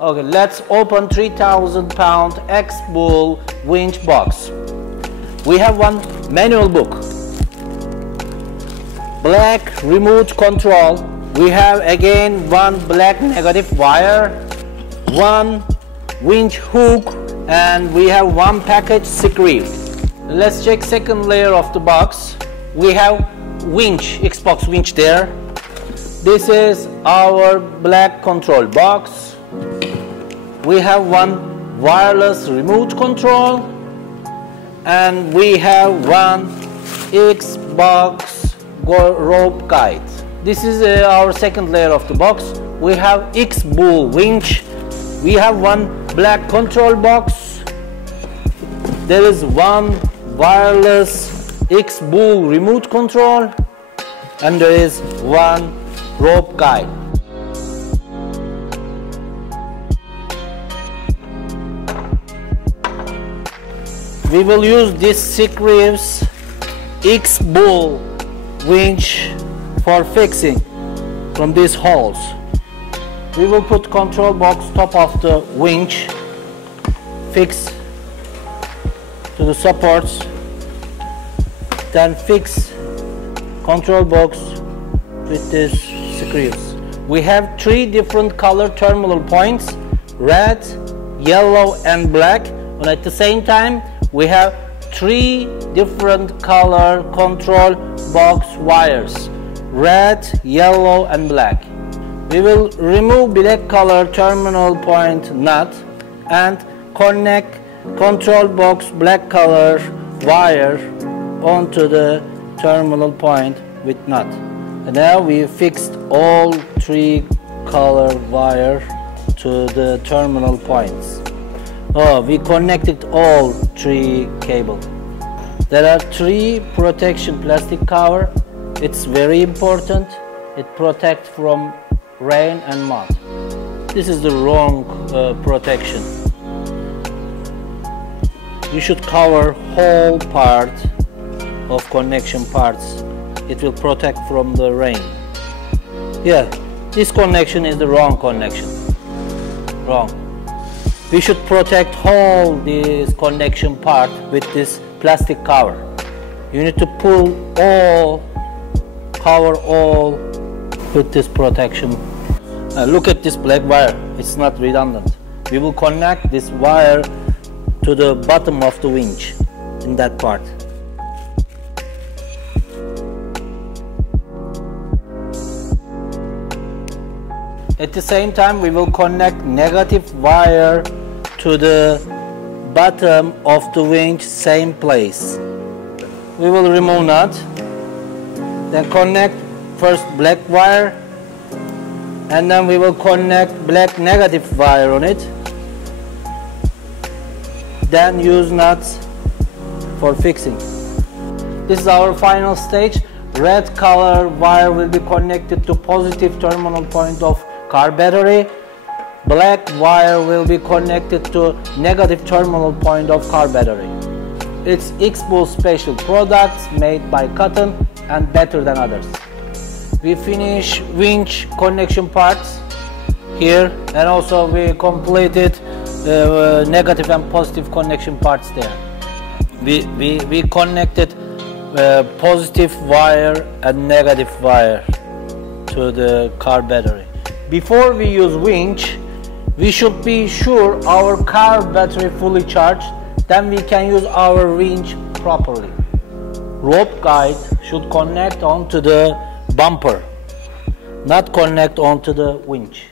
Okay, let's open 3,000 pound X-Bull winch box. We have one manual book, black remote control. We have again one black negative wire, one winch hook, and we have one package screw. Let's check second layer of the box. We have winch, Xbox winch there. This is our black control box. We have one wireless remote control, and we have one Xbox rope guide. This is our second layer of the box. We have X-Bull winch. We have one black control box. There is one wireless X-Bull remote control, and there is one rope guide. We will use this screws X-Bull winch for fixing from these holes. We will put control box top of the winch, fix to the supports, then fix control box with these screws. We have three different color terminal points, red, yellow and black, and at the same time we have three different color control box wires, red, yellow and black. We will remove black color terminal point nut and connect control box black color wire onto the terminal point with nut. And now we fixed all three color wire to the terminal points. We connected all three cable. There are three protection plastic cover. It's very important. It protects from rain and mud. This is the wrong protection. You should cover whole part of connection parts. It will protect from the rain. Yeah, this connection is the wrong connection. Wrong. We should protect whole this connection part with this plastic cover. You need to pull all, cover all with this protection. Look at this black wire, it's not redundant. We will connect this wire to the bottom of the winch in that part. At the same time, we will connect negative wire to the bottom of the winch, same place. We will remove nut, then connect first black wire, and then we will connect black negative wire on it. Then use nuts for fixing. This is our final stage. Red color wire will be connected to positive terminal point of car battery. Black wire will be connected to negative terminal point of car battery. It's X-Bull special products made by cotton and better than others. We finish winch connection parts here, and also we completed negative and positive connection parts there. We connected positive wire and negative wire to the car battery. Before we use winch, we should be sure our car battery fully charged, then we can use our winch properly. Rope guide should connect onto the bumper, not connect onto the winch.